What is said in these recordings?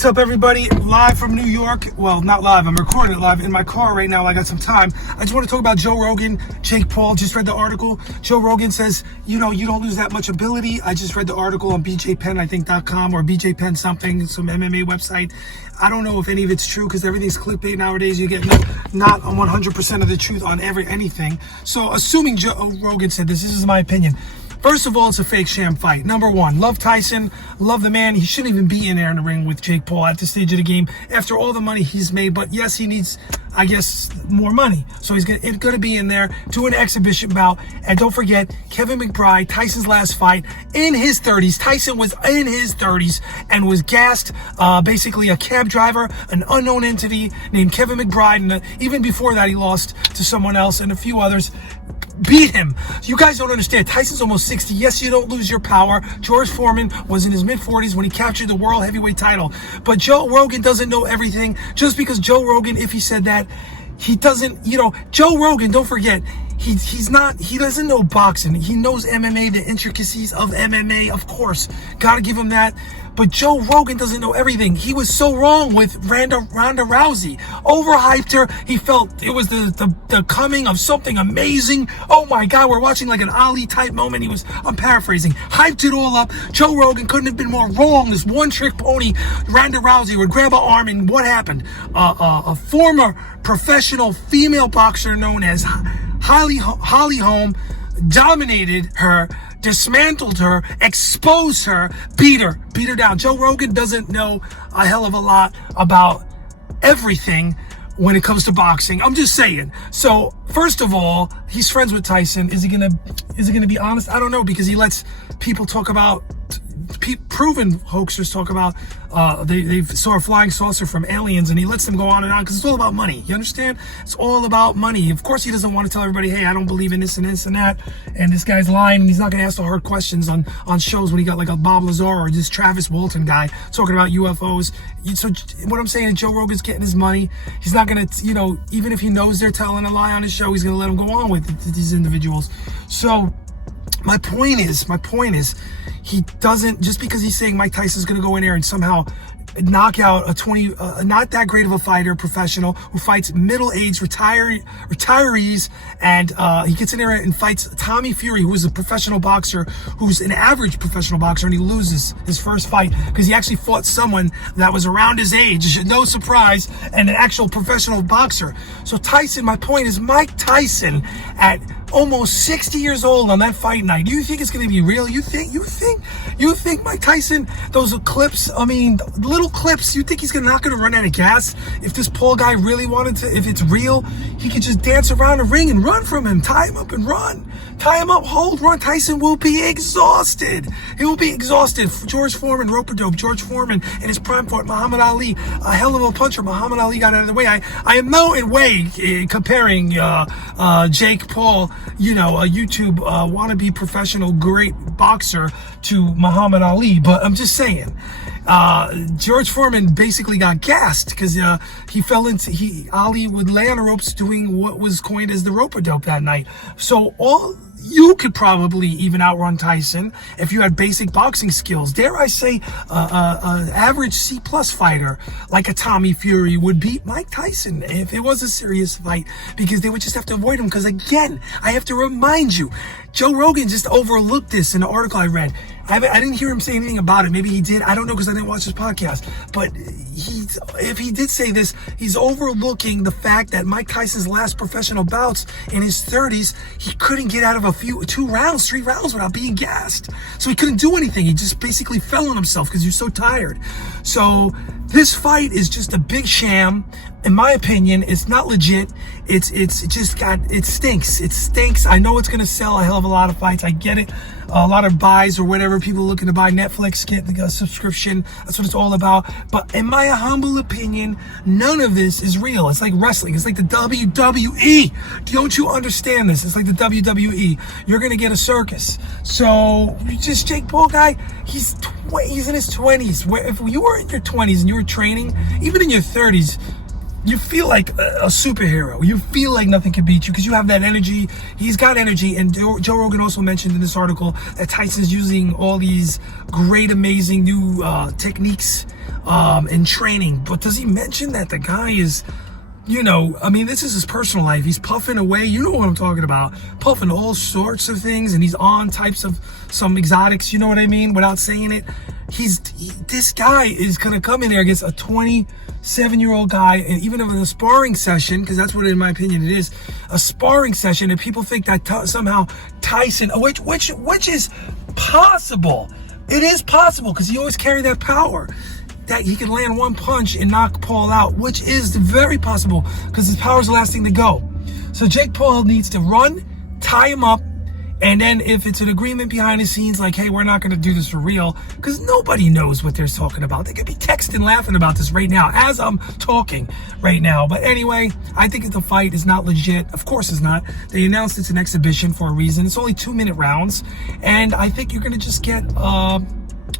What's up, everybody? Live from New York. Well, not live. I'm recording it live in my car right now. I got some time. I just want to talk about Joe Rogan, Jake Paul. Just read the article. Joe Rogan says, you don't lose that much ability. I just read the article on bjpenn.com or bjpenn something, some MMA website. I don't know if any of it's true because everything's clickbait nowadays. You get not 100% of the truth on anything. So assuming Joe Rogan said this is my opinion. First of all, it's a fake sham fight. Number one, love Tyson, love the man. He shouldn't even be in there in the ring with Jake Paul at this stage of the game after all the money he's made. But yes, he needs, I guess, more money. So he's gonna be in there, do an exhibition bout. And don't forget, Kevin McBride, Tyson's last fight, in his 30s. Tyson was in his 30s and was gassed. Basically a cab driver, an unknown entity named Kevin McBride. And even before that, he lost to someone else and a few others. Beat him. You guys don't understand. Tyson's almost 60. Yes, you don't lose your power. George Foreman was in his mid-40s when he captured the world heavyweight title. But Joe Rogan doesn't know everything. Just because Joe Rogan, if he said that, he doesn't, Joe Rogan, don't forget, he doesn't know boxing. He knows MMA, the intricacies of MMA, of course. Gotta give him that. But Joe Rogan doesn't know everything. He was so wrong with Ronda Rousey. Overhyped her. He felt it was the coming of something amazing. Oh my God, we're watching like an Ali type moment. I'm paraphrasing. Hyped it all up. Joe Rogan couldn't have been more wrong. This one trick pony, Ronda Rousey, would grab an arm, and what happened? A former professional female boxer known as Holly Holm dominated her, dismantled her, exposed her, beat her down. Joe Rogan doesn't know a hell of a lot about everything when it comes to boxing. I'm just saying. So first of all, he's friends with Tyson. Is he gonna be honest? I don't know, because he lets people talk about proven hoaxers talk about they saw a flying saucer from aliens, and he lets them go on and on because it's all about money. You understand? It's all about money. Of course, he doesn't want to tell everybody, hey, I don't believe in this and this and that, and this guy's lying, and he's not going to ask the hard questions on shows when he got like a Bob Lazar or this Travis Walton guy talking about UFOs. So what I'm saying is Joe Rogan's getting his money. He's not going to, even if he knows they're telling a lie on his show, he's going to let them go on with these individuals. So my point is, he doesn't, just because he's saying Mike Tyson's going to go in there and somehow knock out a not that great of a fighter, professional, who fights middle-aged retirees, and he gets in there and fights Tommy Fury, who is a professional boxer, who's an average professional boxer, and he loses his first fight because he actually fought someone that was around his age, no surprise, and an actual professional boxer. So Tyson, my point is, Mike Tyson at almost 60 years old on that fight night, do you think it's going to be real? You think Mike Tyson, those clips, little clips, you think he's not going to run out of gas? If this Paul guy really wanted to, if it's real, he could just dance around the ring and run from him, tie him up and run. Tie him up, hold, run. Tyson will be exhausted. He will be exhausted. George Foreman, rope-a-dope. George Foreman in his prime fought Muhammad Ali, a hell of a puncher. Muhammad Ali got out of the way. I am no way comparing Jake Paul, a YouTube wannabe professional great boxer, to Muhammad Ali, but I'm just saying. George Foreman basically got gassed because he fell into, Ali would lay on the ropes doing what was coined as the rope-a-dope that night. So you could probably even outrun Tyson if you had basic boxing skills. Dare I say, an average C+ fighter like a Tommy Fury would beat Mike Tyson if it was a serious fight, because they would just have to avoid him. Because again, I have to remind you, Joe Rogan just overlooked this in the article I read. I didn't hear him say anything about it. Maybe he did. I don't know, because I didn't watch his podcast. But if he did say this, he's overlooking the fact that Mike Tyson's last professional bouts in his 30s, he couldn't get out of 3 rounds without being gassed. So he couldn't do anything. He just basically fell on himself because you're so tired. So this fight is just a big sham. In my opinion, it's not legit. It stinks. It stinks. I know it's going to sell a hell of a lot of fights. I get it. A lot of buys or whatever. People looking to buy Netflix, get the subscription. That's what it's all about. But in my humble opinion, none of this is real. It's like wrestling. It's like the WWE. Don't you understand this? It's like the WWE. You're going to get a circus. So just Jake Paul guy, he's in his 20s. Where if you were in your 20s and you were training, even in your 30s, you feel like a superhero. You feel like nothing can beat you because you have that energy. He's got energy. And Joe Rogan also mentioned in this article that Tyson's using all these great, amazing new techniques in training. But does he mention that the guy is, you know, I mean, this is his personal life. He's puffing away. You know what I'm talking about. Puffing all sorts of things, and he's on types of some exotics, you know what I mean, without saying it. This guy is going to come in there against a 27-year-old guy, and even in a sparring session, because that's what, in my opinion, it is, a sparring session, and people think that somehow Tyson, which is possible. It is possible, because he always carried that power, that he can land one punch and knock Paul out, which is very possible, because his power is the last thing to go. So Jake Paul needs to run, tie him up, and then if it's an agreement behind the scenes, like, hey, we're not going to do this for real, because nobody knows what they're talking about. They could be texting, laughing about this right now as I'm talking right now. But anyway, I think the fight is not legit. Of course it's not. They announced it's an exhibition for a reason. It's only 2-minute rounds. And I think you're going to just get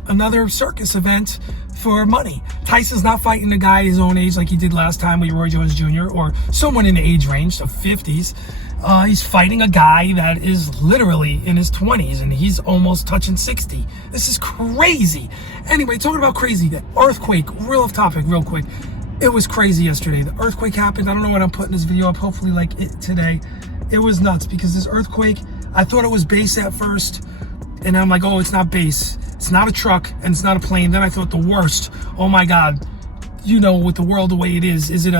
another circus event for money. Tyson's not fighting a guy his own age like he did last time with Roy Jones Jr. or someone in the age range of 50s. He's fighting a guy that is literally in his 20s, and he's almost touching 60. This is crazy. Anyway, talking about crazy, the earthquake, real off topic, real quick. It was crazy yesterday. The earthquake happened. I don't know when I'm putting this video up, hopefully like it today. It was nuts, because this earthquake, I thought it was base at first, and I'm like, oh, it's not base. It's not a truck, and it's not a plane. Then I thought the worst. Oh my God. You know, with the world the way it is it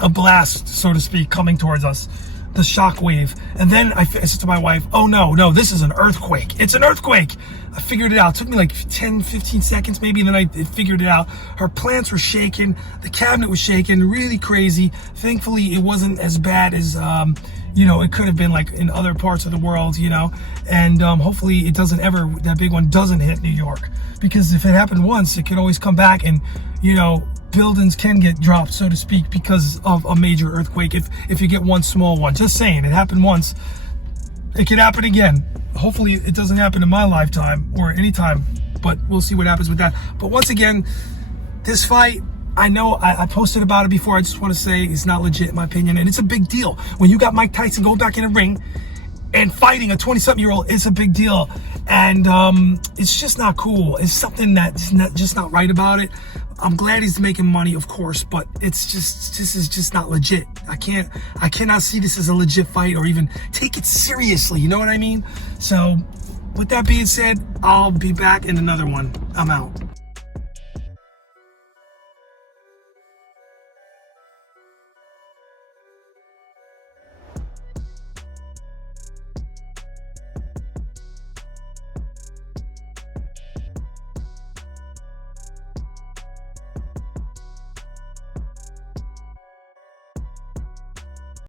a blast, so to speak, coming towards us, the shock wave? And then I said to my wife, oh no, this is an earthquake. It's an earthquake. I figured it out. It took me like 10-15 seconds maybe, and then I figured it out. Her plants were shaking, the cabinet was shaking, really crazy. Thankfully it wasn't as bad as you know, it could have been like in other parts of the world, you know, and hopefully it doesn't ever, that big one doesn't hit New York, because if it happened once, it could always come back, and, you know, buildings can get dropped, so to speak, because of a major earthquake. If you get one small one, just saying, it happened once, it could happen again. Hopefully it doesn't happen in my lifetime or any time, but we'll see what happens with that. But once again, this fight, I know I posted about it before. I just want to say it's not legit in my opinion, and it's a big deal. When you got Mike Tyson going back in the ring and fighting a 20-something-year-old, it's a big deal. And it's just not cool. It's something that's just not right about it. I'm glad he's making money, of course, but it's just, this is just not legit. I cannot see this as a legit fight or even take it seriously. You know what I mean? So with that being said, I'll be back in another one. I'm out.